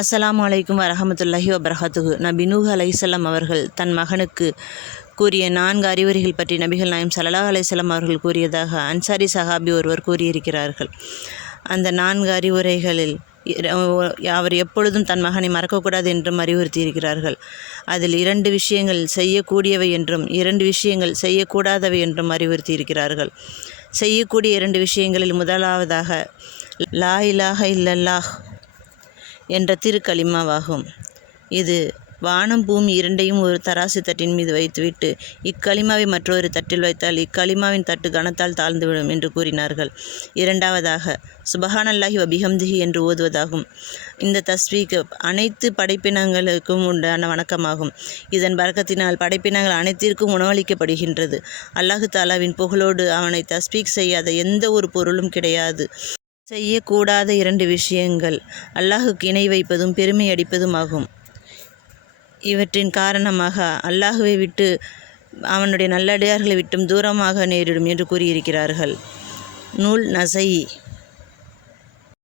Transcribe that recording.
அஸ்லாம் அலைக்கும் வரமத்துல்லாஹி வபரகாத்துகு நபி நூஹ் அலைசல்லாம் அவர்கள் தன் மகனுக்கு கூறிய நான்கு அறிவுரைகள் பற்றி நபிகள் நாயம் ஸல்லல்லாஹு அலைசல்லாம் அவர்கள் கூறியதாக அன்சாரி சஹாபி ஒருவர் கூறியிருக்கிறார்கள். அந்த நான்கு அறிவுரைகளில் அவர் எப்பொழுதும் தன் மகனை மறக்கக்கூடாது என்றும் அறிவுறுத்தியிருக்கிறார்கள். அதில் இரண்டு விஷயங்கள் செய்யக்கூடியவை என்றும் இரண்டு விஷயங்கள் செய்யக்கூடாதவை என்றும் அறிவுறுத்தியிருக்கிறார்கள். செய்யக்கூடிய இரண்டு விஷயங்களில் முதலாவதாக லா இலாஹ இல்லல்லாஹ் என்ற திருக்கலிமாவாகும் இது வானம் பூமி இரண்டையும் ஒரு தராசு தட்டின் மீது வைத்துவிட்டு இக்களிமாவை மற்றொரு தட்டில் வைத்தால் இக்களிமாவின் தட்டு கனத்தால் தாழ்ந்துவிடும் என்று கூறினார்கள். இரண்டாவதாக சுபஹானல்லாஹி வபிஹம்திஹி என்று ஓதுவதாகும். இந்த தஸ்வீக்கு அனைத்து படைப்பினங்களுக்கும் உண்டான வணக்கமாகும். இதன் பறக்கத்தினால் படைப்பினங்கள் அனைத்திற்கும் உணவளிக்கப்படுகின்றது. அல்லாஹு தாலாவின் புகழோடு அவனை தஸ்பீக் செய்யாத எந்த ஒரு பொருளும் கிடையாது. செய்யக்கூடாத இரண்டு விஷயங்கள். அல்லாஹுக்கு இணை வைப்பதும் பெருமை அடிப்பதும் ஆகும் இவற்றின் காரணமாக அல்லாஹுவை விட்டு அவனுடைய நல்லடியார்களை விட்டும் தூரமாக நேரிடும் என்று கூறியிருக்கிறார்கள். நூல் நசை.